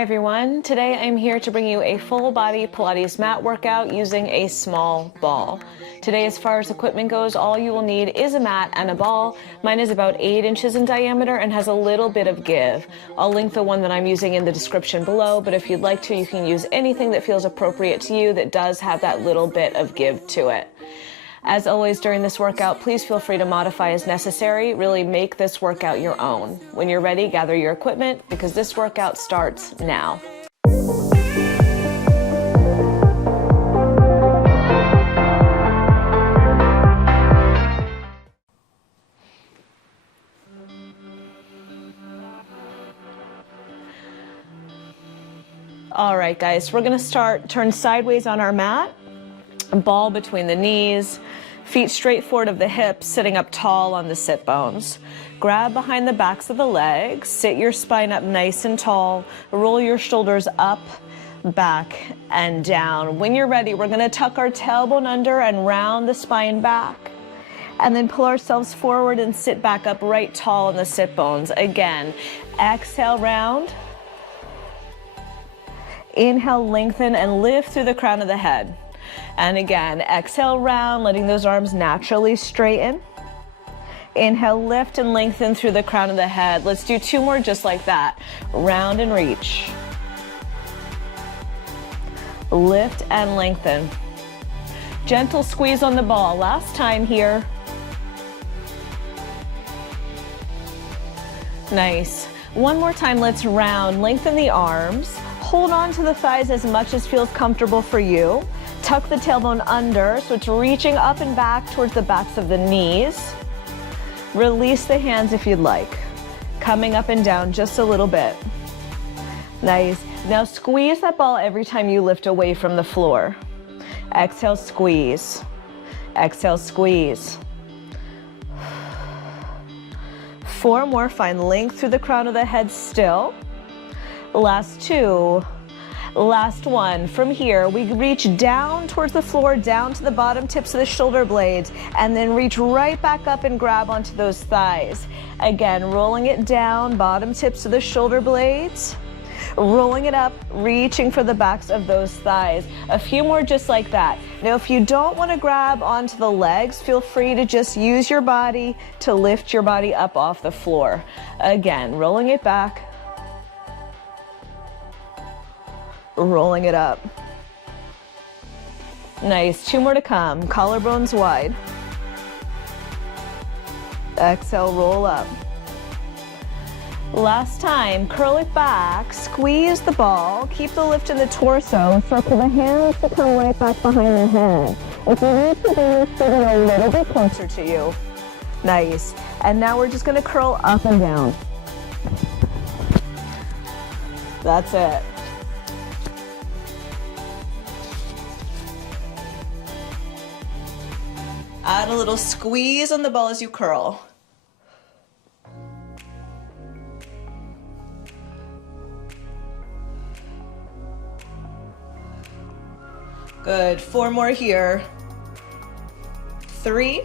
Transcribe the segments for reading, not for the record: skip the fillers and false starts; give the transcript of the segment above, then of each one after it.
Hi everyone, today I'm here to bring you a full body Pilates mat workout using a small ball. Today, as far as equipment goes, all you will need is a mat and a ball. Mine is about 8 inches in diameter and has a little bit of give. I'll link the one that I'm using in the description below, but if you'd like to, you can use anything that feels appropriate to you that does have that little bit of give to it. As always during this workout, please feel free to modify as necessary. Really make this workout your own. When you're ready, gather your equipment because this workout starts now. All right, guys, we're gonna turn sideways on our mat. Ball between the knees, feet straight forward of the hips, sitting up tall on the sit bones. Grab behind the backs of the legs, sit your spine up nice and tall, roll your shoulders up, back, and down. When you're ready, we're gonna tuck our tailbone under and round the spine back, and then pull ourselves forward and sit back up right tall on the sit bones. Again, exhale, round. Inhale, lengthen and lift through the crown of the head. And again, exhale, round, letting those arms naturally straighten. Inhale, lift and lengthen through the crown of the head. Let's do 2 more just like that. Round and reach. Lift and lengthen. Gentle squeeze on the ball. Last time here. Nice. One more time, let's round. Lengthen the arms. Hold on to the thighs as much as feels comfortable for you. Tuck the tailbone under, so it's reaching up and back towards the backs of the knees. Release the hands if you'd like. Coming up and down just a little bit. Nice. Now squeeze that ball every time you lift away from the floor. Exhale, squeeze. Exhale, squeeze. 4 more, find length through the crown of the head still. Last 2. Last 1. From here, we reach down towards the floor, down to the bottom tips of the shoulder blades, and then reach right back up and grab onto those thighs. Again, rolling it down, bottom tips of the shoulder blades, rolling it up, reaching for the backs of those thighs. A few more just like that. Now, if you don't want to grab onto the legs, feel free to just use your body to lift your body up off the floor. Again, rolling it back, rolling it up. Nice. 2 more to come. Collarbones wide. Exhale, roll up. Last time, curl it back, squeeze the ball, keep the lift in the torso, circle the hands to come right back behind the head. If you need to bring your feet a little bit closer to you. Nice. And now we're just going to curl up and down. That's it. Add a little squeeze on the ball as you curl. Good. 4 more here. 3.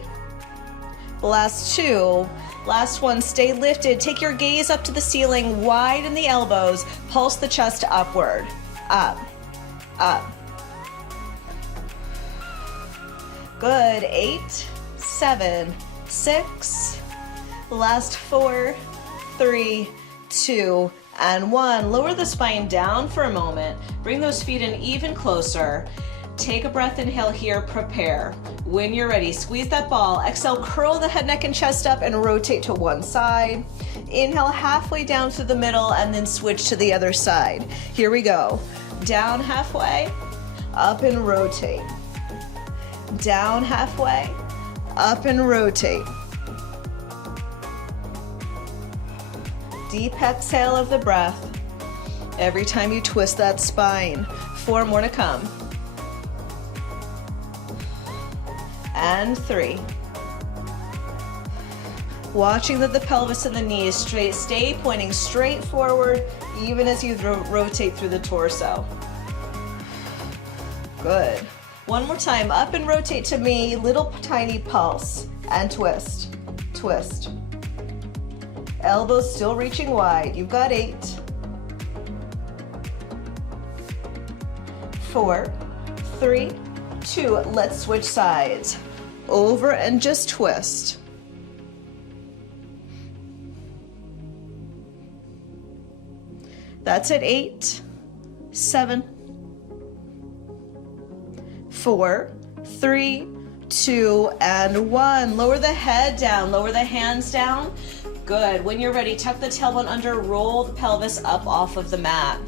Last 2. Last 1. Stay lifted. Take your gaze up to the ceiling, widen the elbows, pulse the chest upward. Up, up. Good. 8, 7, 6. Last 4, 3, 2, and 1. Lower the spine down for a moment. Bring those feet in even closer. Take a breath, inhale here, prepare. When you're ready, squeeze that ball. Exhale, curl the head, neck, and chest up and rotate to one side. Inhale halfway down through the middle and then switch to the other side. Here we go. Down halfway, up and rotate. Down halfway, up and rotate. Deep exhale of the breath every time you twist that spine. 4 more to come. And 3. Watching that the pelvis and the knees stay pointing straight forward even as you rotate through the torso. Good. 1 more time, up and rotate to me, little tiny pulse, and twist, twist. Elbows still reaching wide, you've got 8, 4, 3, 2. Let's switch sides. Over and just twist. That's it. 8, 7, 4, 3, 2, and 1. Lower the head down, lower the hands down. Good. When you're ready, tuck the tailbone under, roll the pelvis up off of the mat.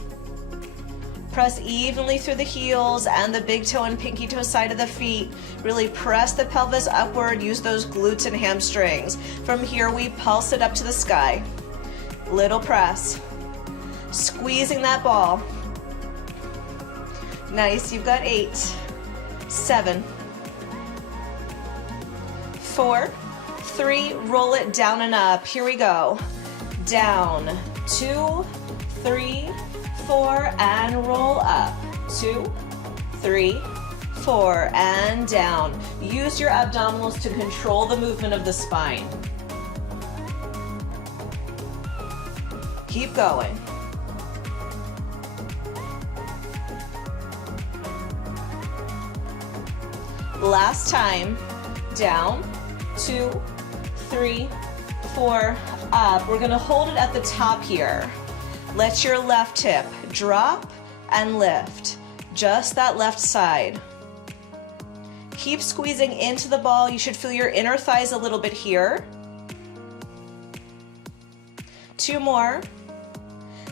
Press evenly through the heels and the big toe and pinky toe side of the feet. Really press the pelvis upward, use those glutes and hamstrings. From here, we pulse it up to the sky. Little press. Squeezing that ball. Nice, you've got 8, 7, 4, 3, roll it down and up. Here we go. Down, 2, 3, 4, and roll up. 2, 3, 4, and down. Use your abdominals to control the movement of the spine. Keep going. Last time. Down, 2, 3, 4, up. We're gonna hold it at the top here. Let your left hip drop and lift. Just that left side. Keep squeezing into the ball. You should feel your inner thighs a little bit here. 2 more.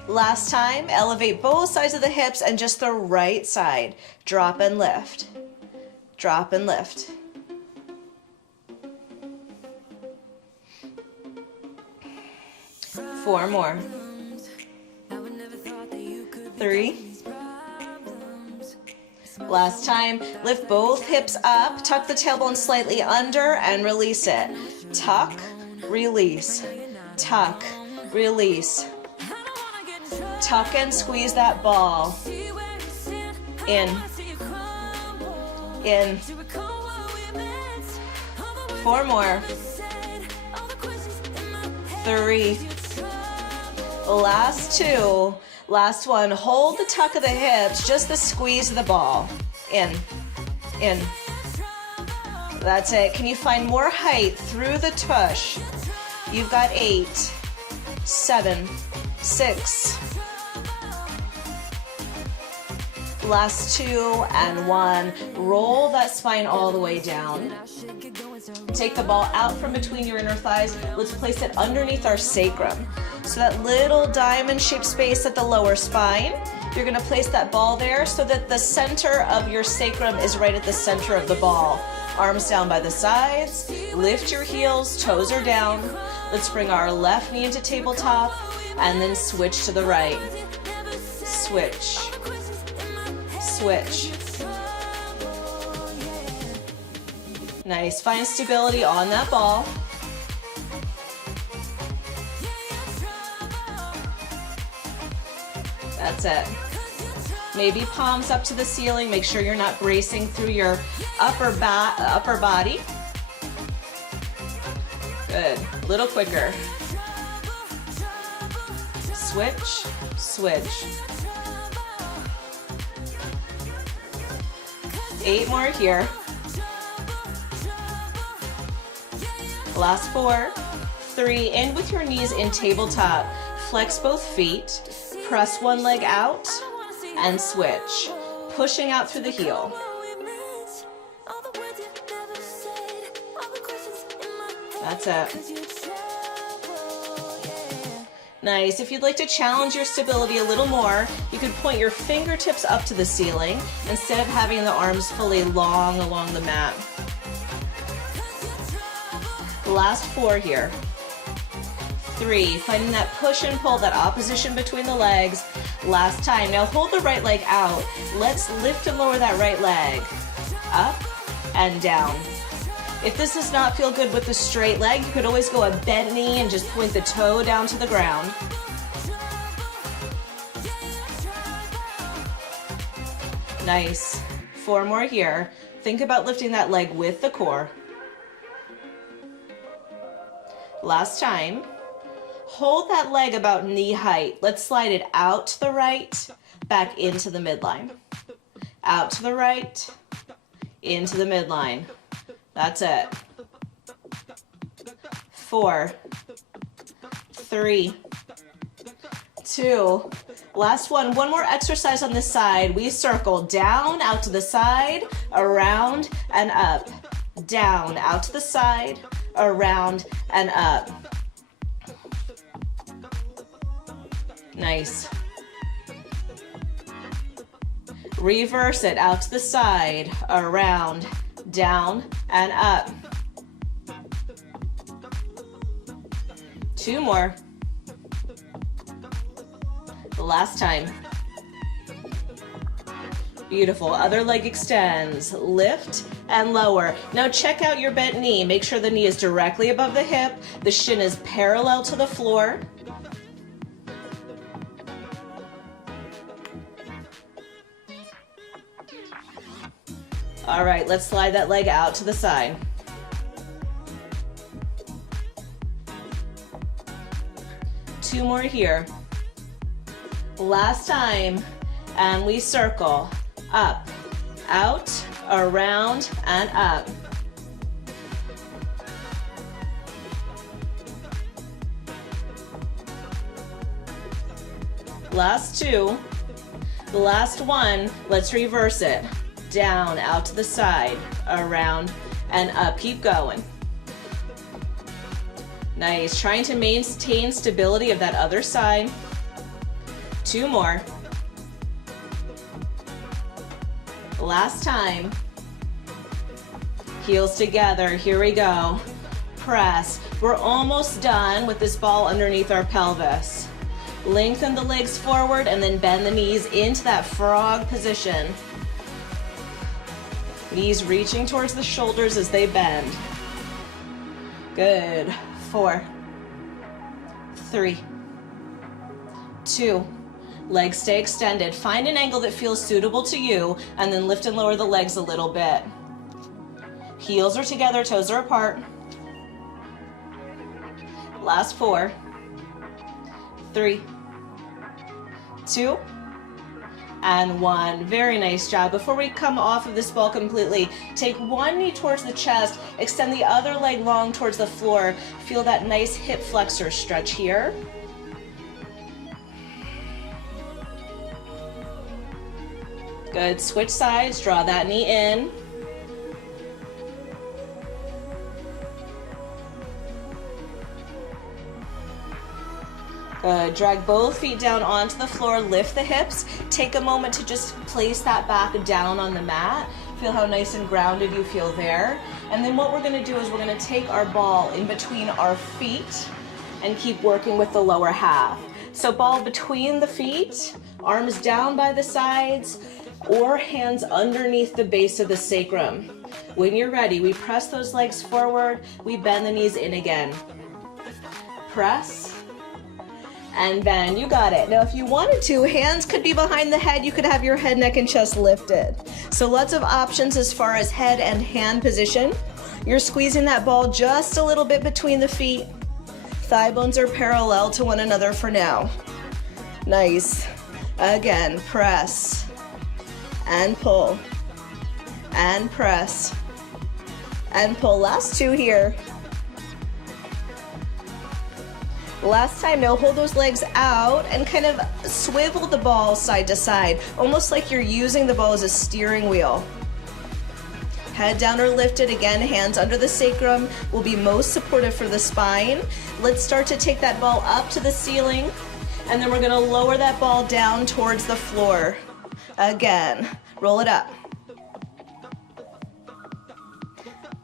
Last time, elevate both sides of the hips and just the right side. Drop and lift. Drop and lift. 4 more. 3. Last time, lift both hips up, tuck the tailbone slightly under and release it. Tuck, release, tuck, release. Tuck and squeeze that ball. In. 4 more. 3. Last 2. Last one. Hold the tuck of the hips, just the squeeze of the ball. In. That's it. Can you find more height through the tush? You've got 8, 7, 6. Last 2 and 1. Roll that spine all the way down. Take the ball out from between your inner thighs. Let's place it underneath our sacrum. So that little diamond-shaped space at the lower spine, you're gonna place that ball there so that the center of your sacrum is right at the center of the ball. Arms down by the sides, lift your heels, toes are down. Let's bring our left knee into tabletop and then switch to the right. Switch. Switch. Nice. Find stability on that ball. That's it. Maybe palms up to the ceiling. Make sure you're not bracing through your upper body. Good. A little quicker. Switch, switch. 8 more here. Last 4, 3. In with your knees in tabletop. Flex both feet. Press one leg out and switch. Pushing out through the heel. That's it. Nice. If you'd like to challenge your stability a little more, you could point your fingertips up to the ceiling instead of having the arms fully long along the mat. Last 4 here. 3, finding that push and pull, that opposition between the legs. Last time. Now hold the right leg out. Let's lift and lower that right leg. Up and down. If this does not feel good with the straight leg, you could always go a bent knee and just point the toe down to the ground. Nice. 4 more here. Think about lifting that leg with the core. Last time. Hold that leg about knee height. Let's slide it out to the right, back into the midline. out to the right, into the midline. That's it. 4, 3, 2, last one. One more exercise on this side. We circle down, out to the side, around, and up. Down, out to the side, around, and up. Nice. Reverse it, out to the side, around, down, and up. 2 more. Last time. Beautiful. Other leg extends. Lift and lower. Now check out your bent knee. Make sure the knee is directly above the hip. The shin is parallel to the floor. All right, let's slide that leg out to the side. Two more here. Last time, and we circle up, out, around, and up. Last two. The last one, let's reverse it. Down, out to the side, around, and up. Keep going. Nice. Trying to maintain stability of that other side. 2 more. Last time. Heels together. Here we go. Press. We're almost done with this ball underneath our pelvis. Lengthen the legs forward and then bend the knees into that frog position. Knees reaching towards the shoulders as they bend. Good. 4, 3, 2. Legs stay extended. Find an angle that feels suitable to you and then lift and lower the legs a little bit. Heels are together, toes are apart. Last 4, 3, 2, and 1. Very nice job. Before we come off of this ball completely, take one knee towards the chest, extend the other leg long towards the floor. Feel that nice hip flexor stretch here. Good. Switch sides, draw that knee in. Good. Drag both feet down onto the floor, lift the hips. Take a moment to just place that back down on the mat. Feel how nice and grounded you feel there. And then what we're gonna do is we're gonna take our ball in between our feet and keep working with the lower half. So ball between the feet, arms down by the sides, or hands underneath the base of the sacrum. When you're ready, we press those legs forward, we bend the knees in again. Press and bend. You got it. Now if you wanted to, hands could be behind the head. You could have your head, neck, and chest lifted. So lots of options as far as head and hand position. You're squeezing that ball just a little bit between the feet. Thigh bones are parallel to one another for now. Nice. Again, press and pull and press and pull. Last 2 here. Last time. Now hold those legs out and kind of swivel the ball side to side, almost like you're using the ball as a steering wheel. Head down or lifted. Again, hands under the sacrum will be most supportive for the spine. Let's start to take that ball up to the ceiling, and then we're gonna lower that ball down towards the floor. Again, roll it up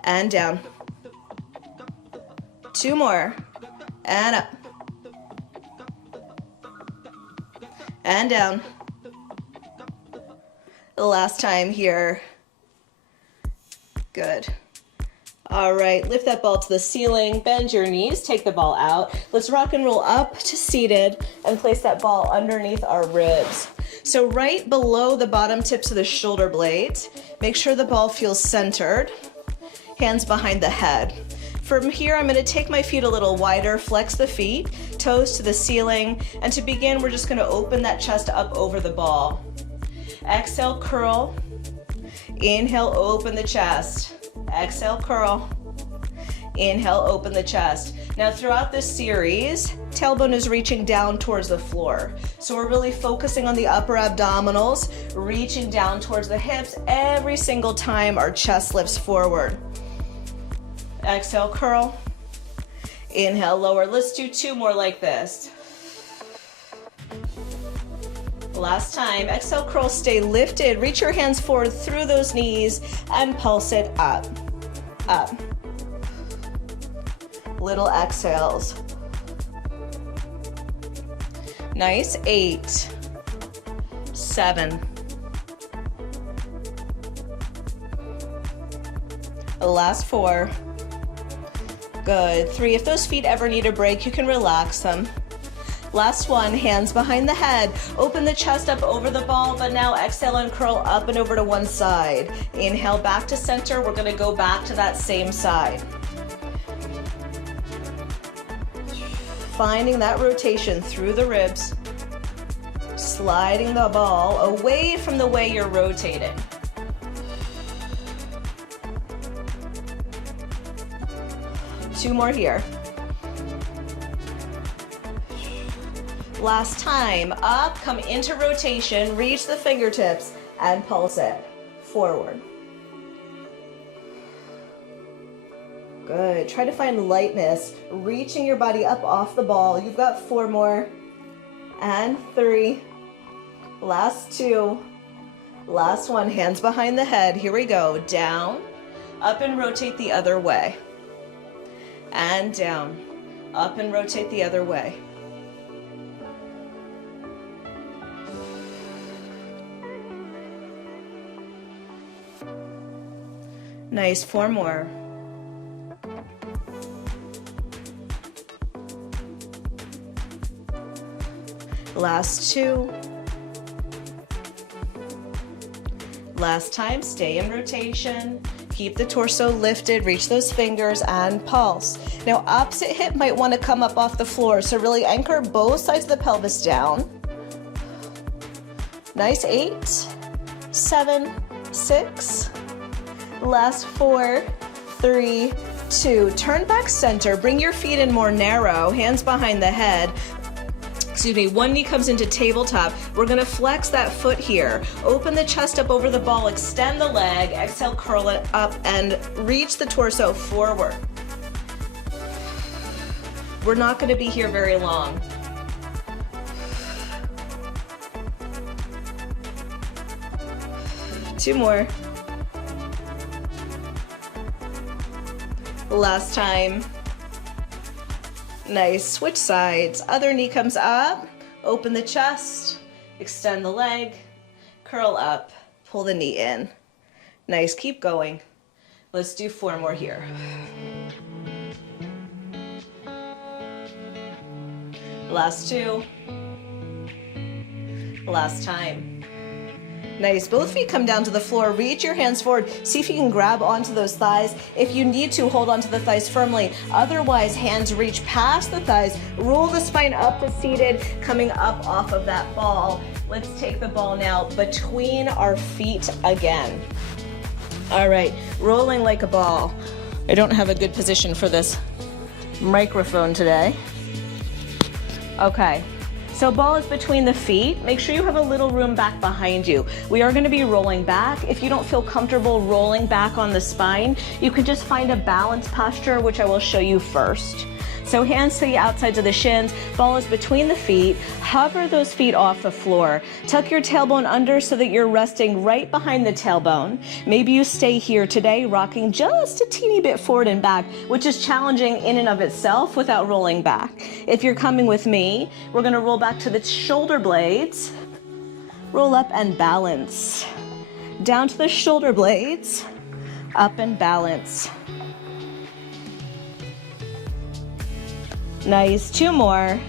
and down. 2 more and up and down. The last time here. Good. All right, lift that ball to the ceiling, bend your knees, take the ball out. Let's rock and roll up to seated and place that ball underneath our ribs. So right below the bottom tips of the shoulder blades, make sure the ball feels centered. Hands behind the head. From here, I'm gonna take my feet a little wider, flex the feet, toes to the ceiling, and to begin, we're just gonna open that chest up over the ball. Exhale, curl, Inhale, open the chest. Exhale, curl. Inhale, open the chest. Now throughout this series, tailbone is reaching down towards the floor. So we're really focusing on the upper abdominals, reaching down towards the hips every single time our chest lifts forward. Exhale, curl. Inhale, lower. Let's do 2 more like this. Last time. Exhale, curl, stay lifted. Reach your hands forward through those knees and pulse it up, up. Little exhales. Nice. 8, 7. Last 4. Good. 3. If those feet ever need a break, you can relax them. Last 1, hands behind the head. Open the chest up over the ball, but now exhale and curl up and over to one side. Inhale back to center. We're going to go back to that same side. Finding that rotation through the ribs, sliding the ball away from the way you're rotating. Two more here. Last time. Up, come into rotation, reach the fingertips, and pulse it forward. Good. Try to find lightness, reaching your body up off the ball. You've got 4 more. And 3. Last 2. Last 1. Hands behind the head. Here we go. Down, up and rotate the other way. And down, up and rotate the other way. Nice. 4 more. Last 2. Last time, stay in rotation. Keep the torso lifted, reach those fingers and pulse. Now opposite hip might want to come up off the floor, so really anchor both sides of the pelvis down. Nice. 8, 7, 6. Last 4, 3, 2. Turn back center, bring your feet in more narrow, hands behind the head. Excuse me, one knee comes into tabletop. We're gonna flex that foot here. Open the chest up over the ball, extend the leg, exhale, curl it up and reach the torso forward. We're not gonna be here very long. Two more. Last time. Nice. Switch sides. Other knee comes up. Open the chest. Extend the leg. Curl up. Pull the knee in. Nice. Keep going. Let's do 4 more here. Last 2. Last time. Nice. Both feet come down to the floor. Reach your hands forward. See if you can grab onto those thighs. If you need to, hold onto the thighs firmly. Otherwise, hands reach past the thighs. Roll the spine up to seated, coming up off of that ball. Let's take the ball now between our feet again. All right, rolling like a ball. I don't have a good position for this microphone today. Okay. So ball is between the feet. Make sure you have a little room back behind you. We are going to be rolling back. If you don't feel comfortable rolling back on the spine, you can just find a balance posture, which I will show you first. So hands to the outsides of the shins, ball is between the feet, hover those feet off the floor. Tuck your tailbone under so that you're resting right behind the tailbone. Maybe you stay here today, rocking just a teeny bit forward and back, which is challenging in and of itself without rolling back. If you're coming with me, we're gonna roll back to the shoulder blades, roll up and balance. Down to the shoulder blades, up and balance. Nice. 2 more.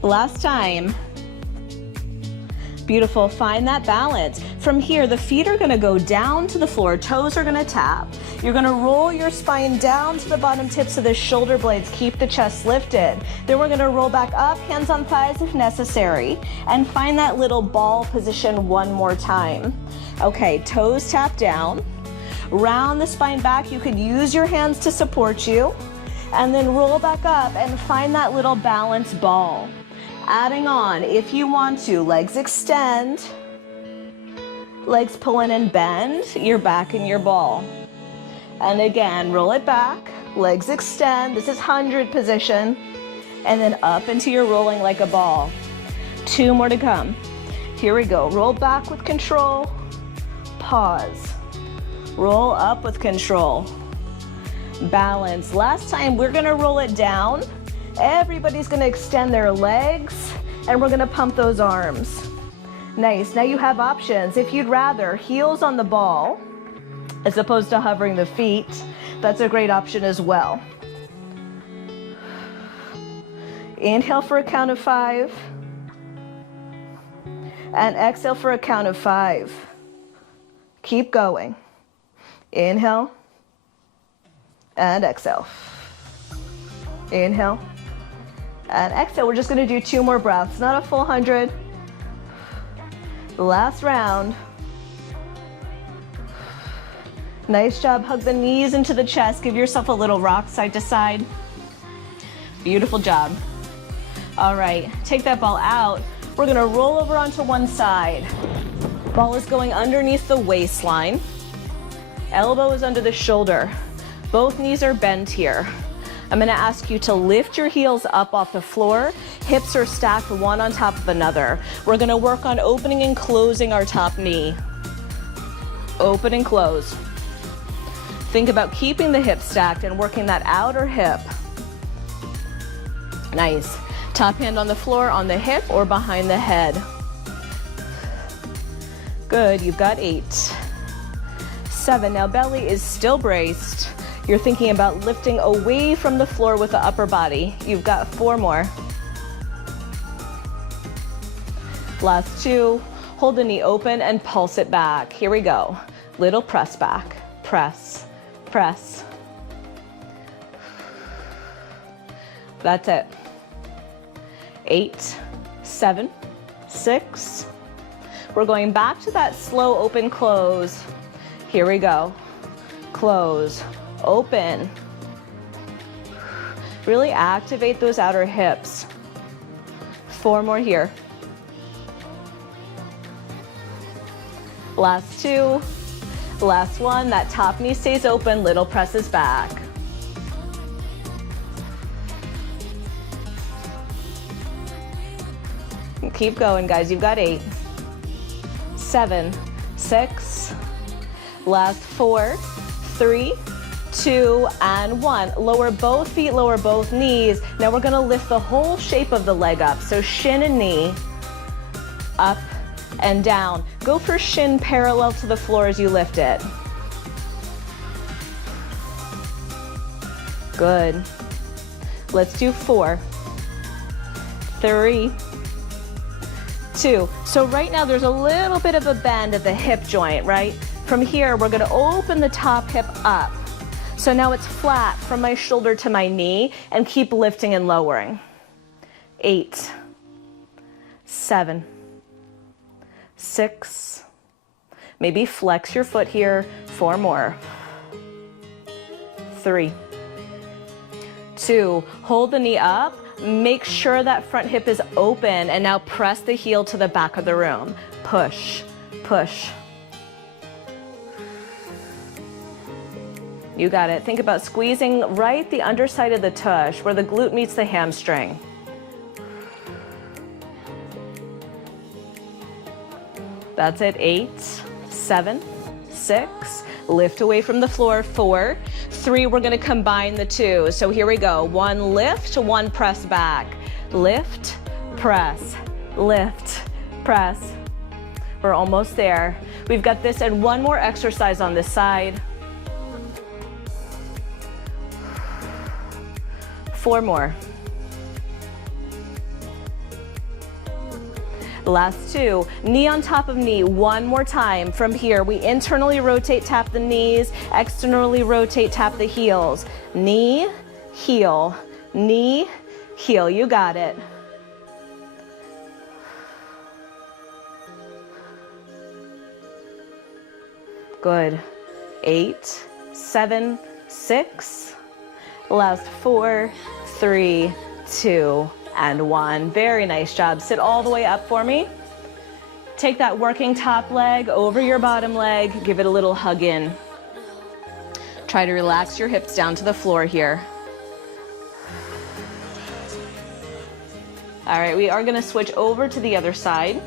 Last time. Beautiful, find that balance. From here, the feet are gonna go down to the floor, toes are gonna tap. You're gonna roll your spine down to the bottom tips of the shoulder blades, keep the chest lifted. Then we're gonna roll back up, hands on thighs if necessary, and find that little ball position one more time. Okay, toes tap down. Round the spine back, you could use your hands to support you, and then roll back up and find that little balance ball. Adding on, if you want to, legs extend, legs pull in and bend, you're back in your ball. And again, roll it back, legs extend, this is 100 position, and then up into your rolling like a ball. 2 more to come. Here we go, roll back with control, pause, roll up with control, balance. Last time, we're gonna roll it down. Everybody's gonna extend their legs and we're gonna pump those arms. Nice, now you have options. If you'd rather heels on the ball as opposed to hovering the feet, that's a great option as well. Inhale for a count of 5 and exhale for a count of 5. Keep going. Inhale and exhale. Inhale and exhale. We're just going to do 2 more breaths, not a full 100. Last round. Nice job. Hug the knees into the chest. Give yourself a little rock side to side. Beautiful job. All right, take that ball out. We're going to roll over onto one side. Ball is going underneath the waistline. Elbow is under the shoulder. Both knees are bent here. I'm gonna ask you to lift your heels up off the floor. Hips are stacked one on top of another. We're gonna work on opening and closing our top knee. Open and close. Think about keeping the hips stacked and working that outer hip. Nice. Top hand on the floor, on the hip, or behind the head. Good, you've got 8. 7, now belly is still braced. You're thinking about lifting away from the floor with the upper body. You've got 4 more. Last 2, hold the knee open and pulse it back. Here we go. Little press back, press, press. That's it. 8, 7, 6. We're going back to that slow open close. Here we go. Close, open. Really activate those outer hips. 4 more here. Last 2. Last 1. That top knee stays open, little presses back. Keep going, guys. You've got 8, 7, 6. Last 4, 3, 2, and 1. Lower both feet, lower both knees. Now we're gonna lift the whole shape of the leg up. So shin and knee, up and down. Go for shin parallel to the floor as you lift it. Good. Let's do 4, 3, 2. So right now there's a little bit of a bend at the hip joint, right? From here, we're gonna open the top hip up. So now it's flat from my shoulder to my knee, and keep lifting and lowering. 8, 7, 6. Maybe flex your foot here. 4 more. 3, 2. Hold the knee up. Make sure that front hip is open, and now press the heel to the back of the room. Push, push. You got it. Think about squeezing right the underside of the tush where the glute meets the hamstring. That's it. 8, 7, 6. Lift away from the floor. 4, 3. We're going to combine the 2. So here we go. 1 lift, 1 press back. Lift, press, lift, press. We're almost there. We've got this and 1 more exercise on this side. 4 more. Last two, knee on top of knee, one more time. From here, we internally rotate, tap the knees, externally rotate, tap the heels. Knee, heel, knee, heel, you got it. Good. 8, 7, 6. Last 4, 3, 2, and 1. Very nice job. Sit all the way up for me. Take that working top leg over your bottom leg. Give it a little hug in. Try to relax your hips down to the floor here. All right, we are going to switch over to the other side.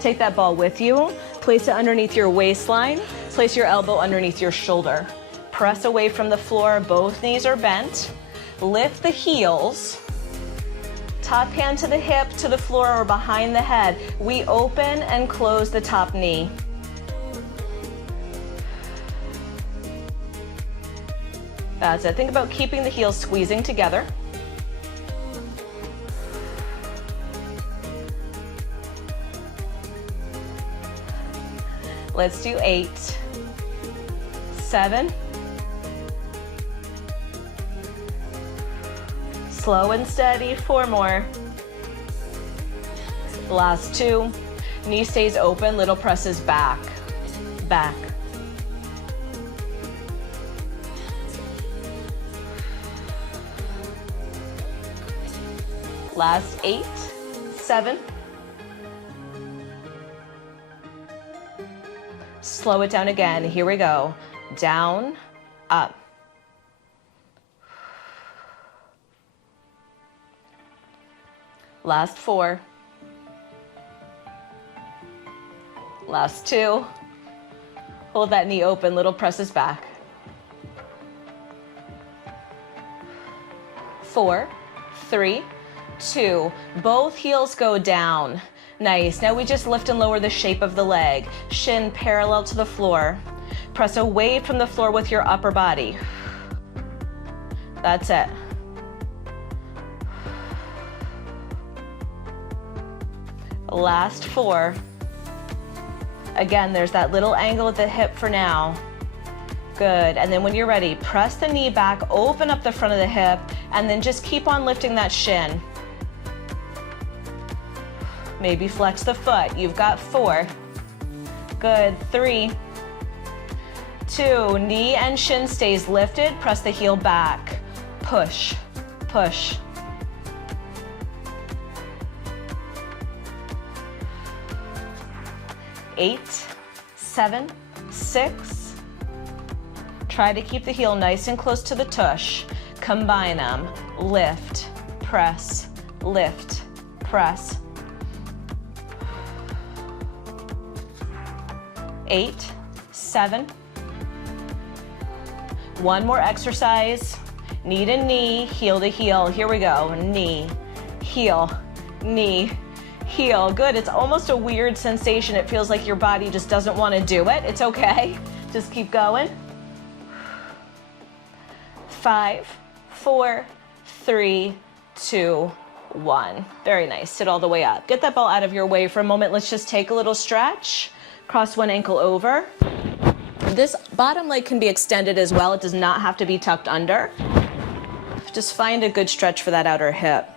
Take that ball with you. Place it underneath your waistline. Place your elbow underneath your shoulder. Press away from the floor. Both knees are bent. Lift the heels. Top hand to the hip, to the floor, or behind the head. We open and close the top knee. That's it. Think about keeping the heels squeezing together. Let's do 8, 7. Slow and steady, 4 more. Last 2. Knee stays open, little presses back, back. Last 8, 7. Slow it down again. Here we go. Down, up. Last 4. Last 2. Hold that knee open, little presses back. 4, 3, 2. Both heels go down. Nice. Now we just lift and lower the shape of the leg. Shin parallel to the floor. Press away from the floor with your upper body. That's it. Last 4. Again, there's that little angle at the hip for now. Good. And then when you're ready, press the knee back, open up the front of the hip, and then just keep on lifting that shin. Maybe flex the foot. You've got 4. Good. 3, 2. Knee and shin stays lifted. Press the heel back. Push, push. 8, 7, 6. Try to keep the heel nice and close to the tush. Combine them. Lift, press, lift, press. 8, 7. One more exercise. Knee to knee, heel to heel. Here we go. Knee, heel, knee, heel. Good. It's almost a weird sensation. It feels like your body just doesn't want to do it. It's okay. Just keep going. 5, 4, 3, 2, 1. Very nice. Sit all the way up. Get that ball out of your way for a moment. Let's just take a little stretch. Cross one ankle over. This bottom leg can be extended as well. It does not have to be tucked under. Just find a good stretch for that outer hip.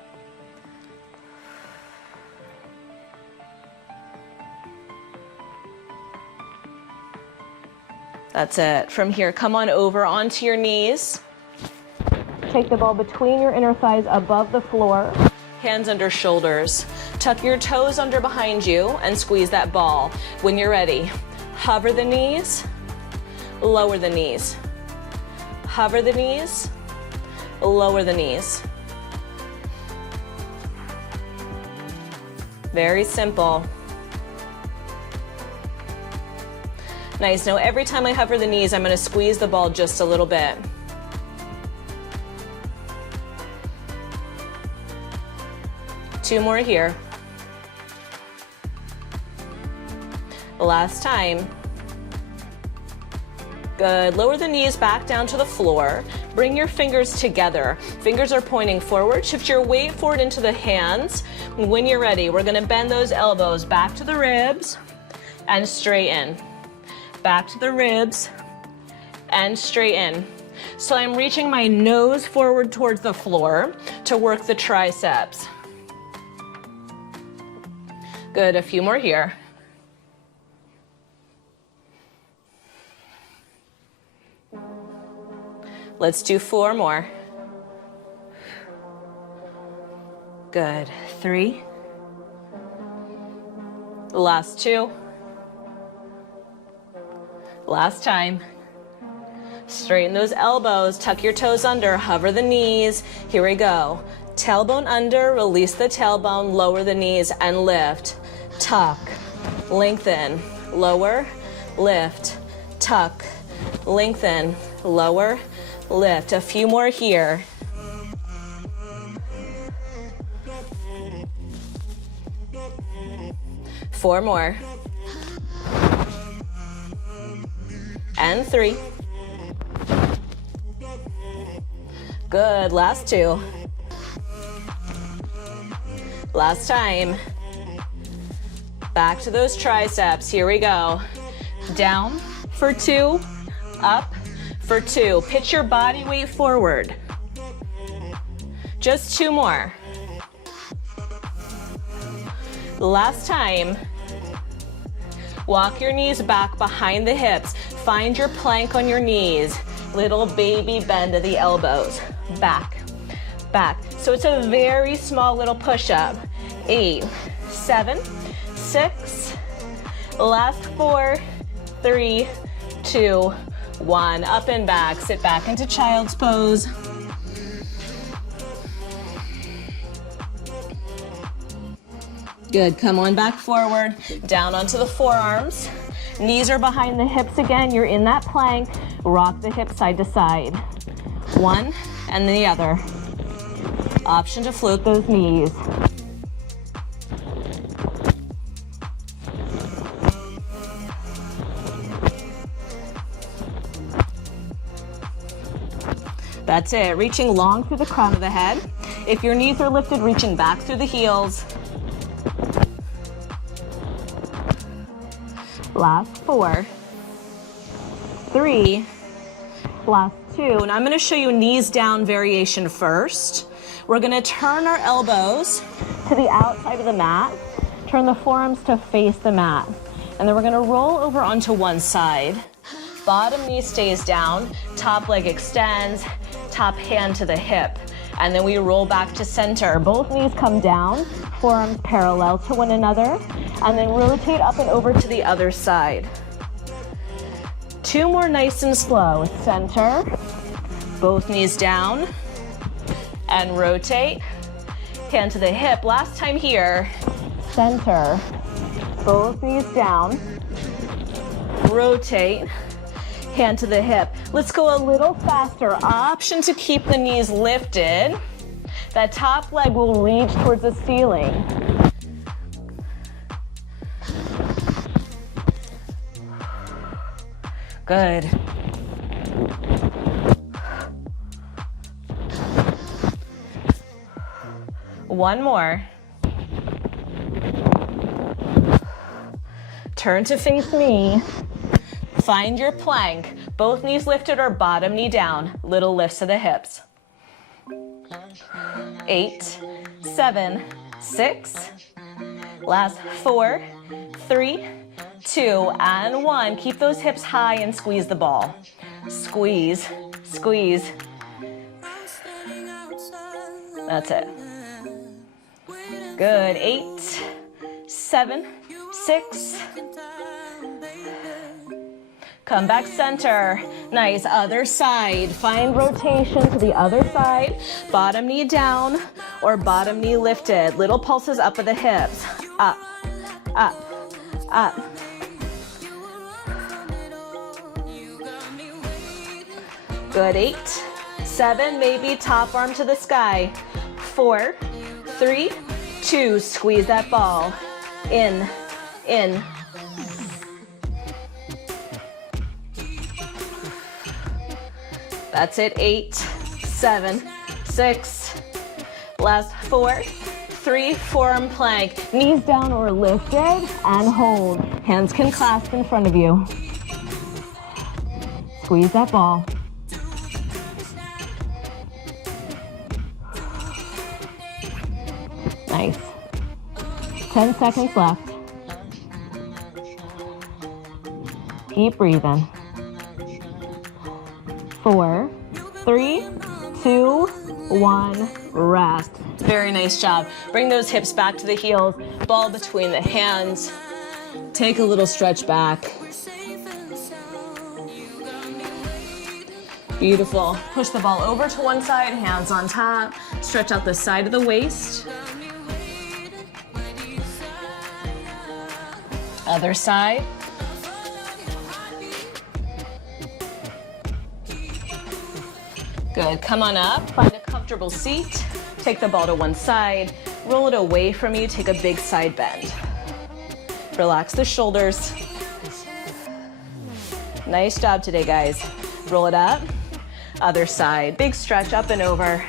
That's it. From here, come on over onto your knees. Take the ball between your inner thighs above the floor. Hands under shoulders. Tuck your toes under behind you and squeeze that ball. When you're ready, hover the knees, lower the knees. Hover the knees, lower the knees. Very simple. Nice. Now every time I hover the knees, I'm going to squeeze the ball just a little bit. Two more here. Last time. Good. Lower the knees back down to the floor. Bring your fingers together. Fingers are pointing forward. Shift your weight forward into the hands. When you're ready, we're gonna bend those elbows back to the ribs and straighten. Back to the ribs and straighten. So I'm reaching my nose forward towards the floor to work the triceps. Good, a few more here. Let's do 4 more. Good, 3. Last 2. Last time. Straighten those elbows, tuck your toes under, hover the knees. Here we go. Tailbone under, release the tailbone, lower the knees and lift. Tuck, lengthen, lower, lift, tuck, lengthen, lower, lift. A few more here. Four more. And 3. Good, last 2. Last time. Back to those triceps, here we go. Down for 2, up for 2. Pitch your body weight forward. Just 2 more. Last time. Walk your knees back behind the hips. Find your plank on your knees. Little baby bend of the elbows. Back, back. So it's a very small little push-up. 8, 7, 6. Last 4, 3, 2, 1. Up and back. Sit back into child's pose. Good, come on back forward, down onto the forearms. Knees are behind the hips again, you're in that plank. Rock the hips side to side. 1 and the other. Option to float those knees. That's it, reaching long through the crown of the head. If your knees are lifted, reaching back through the heels. Last 4, 3, last 2. And I'm gonna show you knees down variation first. We're gonna turn our elbows to the outside of the mat, turn the forearms to face the mat. And then we're gonna roll over onto one side. Bottom knee stays down, top leg extends, top hand to the hip. And then we roll back to center. Both knees come down, forearms parallel to one another, and then rotate up and over to the other side. 2 more nice and slow. Center, both knees down, and rotate. Hand to the hip. Last time here. Center, both knees down, rotate. Hand to the hip. Let's go a little faster. Option to keep the knees lifted. That top leg will reach towards the ceiling. Good. One more. Turn to face me. Find your plank. Both knees lifted or bottom knee down. Little lifts to the hips. 8, 7, 6. Last 4, 3, 2, and 1. Keep those hips high and squeeze the ball. Squeeze, squeeze. That's it. Good. 8, 7, 6. Come back center. Nice. Other side. Find rotation to the other side. Bottom knee down or bottom knee lifted. Little pulses up at the hips. Up, up, up. Good. 8, 7, maybe top arm to the sky. 4, 3, 2. Squeeze that ball. In, in. That's it. 8, 7, 6. Last 4, 3, forearm plank. Knees down or lifted and hold. Hands can clasp in front of you. Squeeze that ball. Nice. 10 seconds left. Keep breathing. 4, 3, 2, 1, rest. Very nice job. Bring those hips back to the heels, ball between the hands. Take a little stretch back. Beautiful. Push the ball over to one side, hands on top. Stretch out the side of the waist. Other side. Good. Come on up. Find a comfortable seat. Take the ball to one side. Roll it away from you. Take a big side bend. Relax the shoulders. Nice job today, guys. Roll it up. Other side. Big stretch up and over.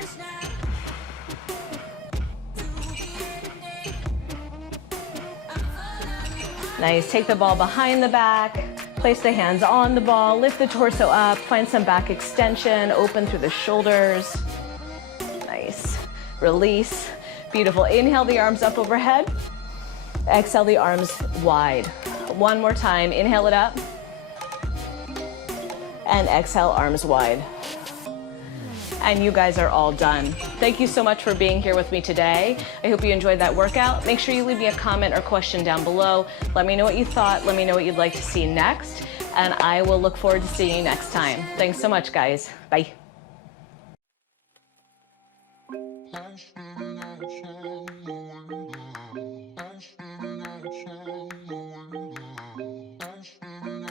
Nice. Take the ball behind the back. Place the hands on the ball. Lift the torso up. Find some back extension. Open through the shoulders. Nice. Release. Beautiful. Inhale the arms up overhead. Exhale the arms wide. One more time. Inhale it up. And exhale, arms wide. And you guys are all done. Thank you so much for being here with me today. I hope you enjoyed that workout. Make sure you leave me a comment or question down below. Let me know what you thought. Let me know what you'd like to see next. And I will look forward to seeing you next time. Thanks so much, guys. Bye.